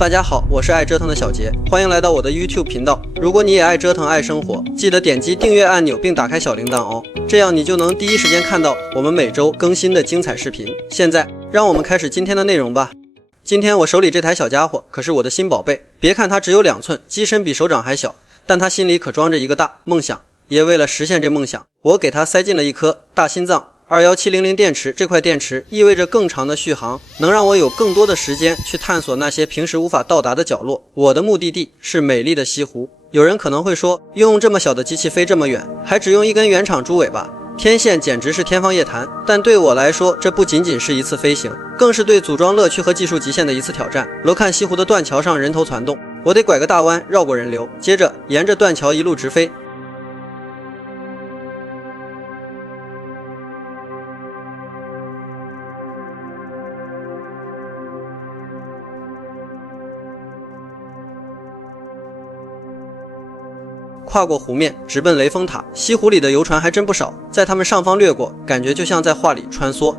大家好，我是爱折腾的小杰，欢迎来到我的 YouTube 频道。如果你也爱折腾爱生活，记得点击订阅按钮并打开小铃铛哦，这样你就能第一时间看到我们每周更新的精彩视频。现在让我们开始今天的内容吧。今天我手里这台小家伙可是我的新宝贝，别看它只有2寸，机身比手掌还小，但它心里可装着一个大梦想。也为了实现这梦想，我给它塞进了一颗大心脏。21700电池，这块电池意味着更长的续航，能让我有更多的时间去探索那些平时无法到达的角落。我的目的地是美丽的西湖。有人可能会说，用这么小的机器飞这么远，还只用一根原厂猪尾巴，天线简直是天方夜谭。但对我来说，这不仅仅是一次飞行，更是对组装乐趣和技术极限的一次挑战。楼看西湖的断桥上人头攒动，我得拐个大弯绕过人流，接着沿着断桥一路直飞。跨过湖面，直奔雷峰塔。西湖里的游船还真不少，在它们上方掠过，感觉就像在画里穿梭。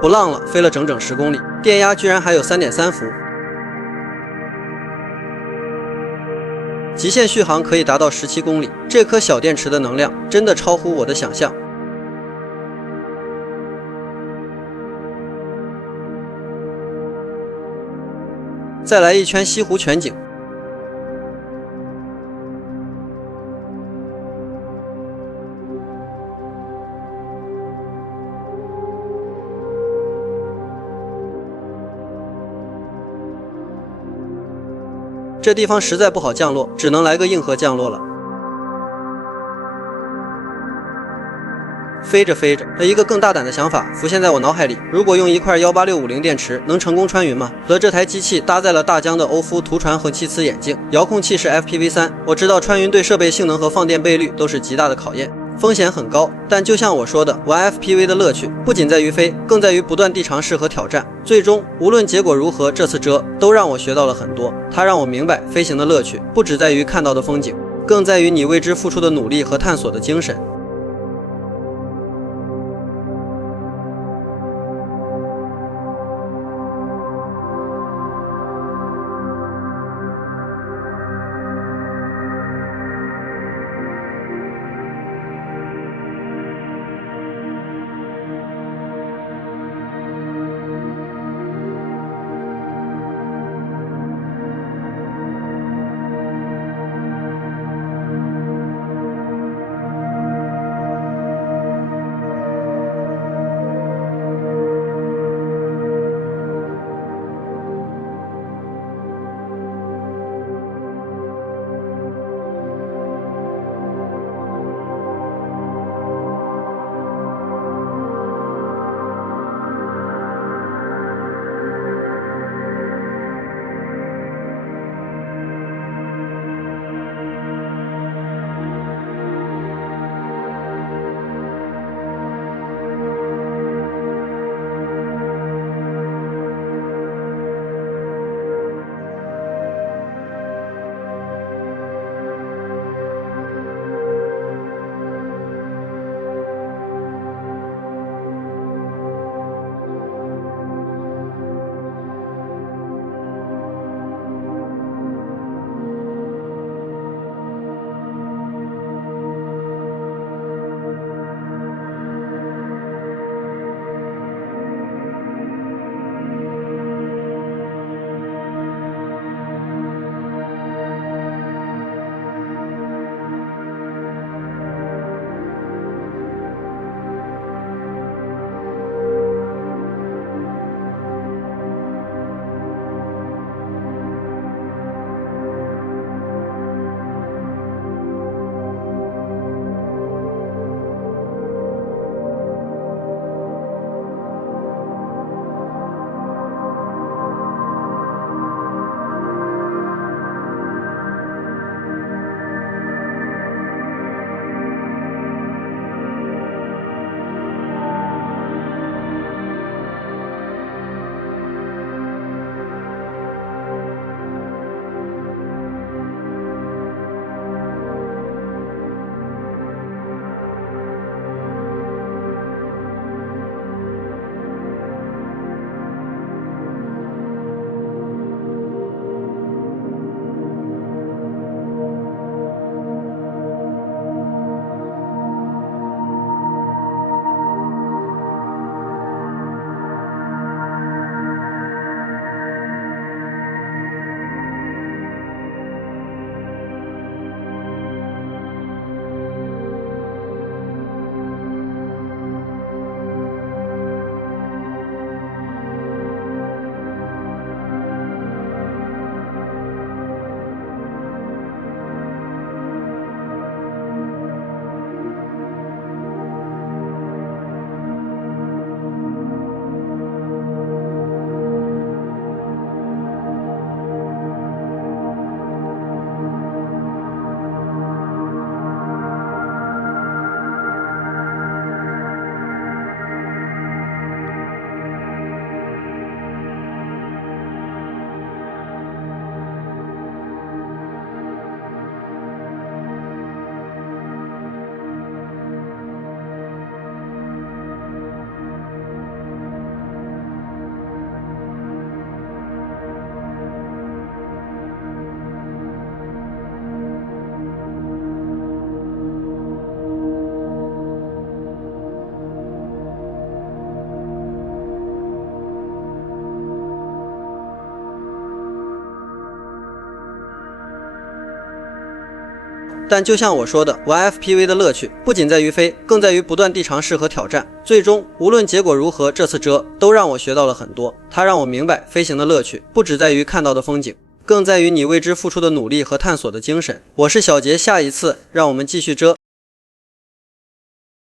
不浪了，飞了整整10公里，电压居然还有3.3伏，极限续航可以达到17公里。这颗小电池的能量真的超乎我的想象。再来一圈西湖全景。这地方实在不好降落，只能来个硬核降落了。飞着飞着，一个更大胆的想法浮现在我脑海里：如果用一块18650电池，能成功穿云吗？和这台机器搭载了大疆的欧孚图传和气磁眼镜，遥控器是 FPV3。我知道穿云对设备性能和放电倍率都是极大的考验，风险很高，但就像我说的，玩 FPV 的乐趣不仅在于飞，更在于不断地尝试和挑战。最终无论结果如何，这次折都让我学到了很多。它让我明白，飞行的乐趣不只在于看到的风景，更在于你为之付出的努力和探索的精神。但就像我说的，玩 FPV 的乐趣不仅在于飞，更在于不断地尝试和挑战。最终无论结果如何，这次折都让我学到了很多。它让我明白飞行的乐趣不只在于看到的风景，更在于你为之付出的努力和探索的精神。我是小杰，下一次让我们继续折。